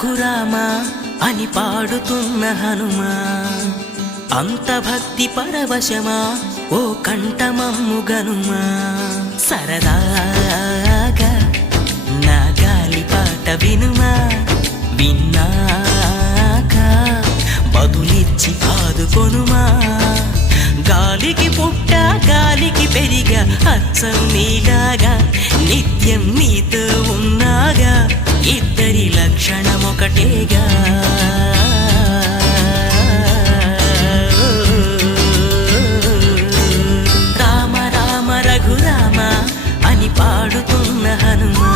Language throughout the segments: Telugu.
రఘురామ అని పాడుతున్న హనుమా, అంత భక్తి పరవశమా ఓ కంఠమమ్ము గనుమా. సరదాగా నా గాలి పాట వినుమా, విన్నాక బదులిచ్చి ఆదుకొనుమా. గాలికి పుట్ట గాలికి పెరిగా అచ్చం నీలాగా, నిత్యం నీతో ఉన్నాగా, ఇద్దరి లక్షణం ఒకటేగా. రామ రామ రఘురామ అని పాడుతున్న హనుమా,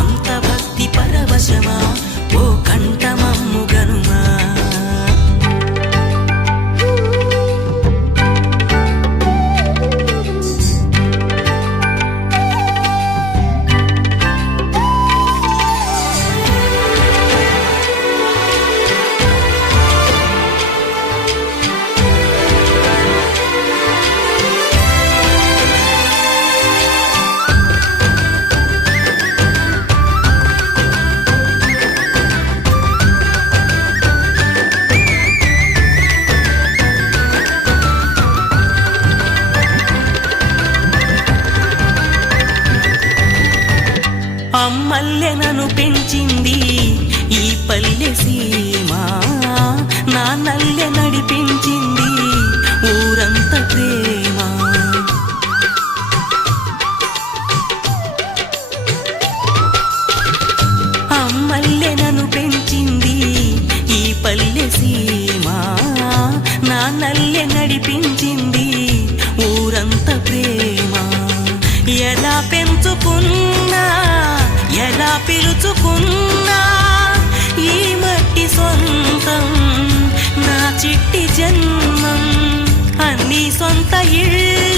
అంత భక్తి పరవశమా ఓ కంఠమమ్ము గనుమా. అమ్మల్లె నన్ను పెంచింది ఈ పల్లె సీమ, నాన్నల్లె నడిపించింది ఊరంత ప్రేమ. అమ్మల్లె నన్ను పెంచింది ఈ పల్లె సీమ, నాన్నల్లె నడిపించింది ఊరంత ప్రేమ. ఎలా పెంచుకున్నా ఎలా పిలుచుకున్నా ఈ మట్టి సొంతం, నా చిట్టి జన్మం అన్నీ సొంత ఇళ్ళ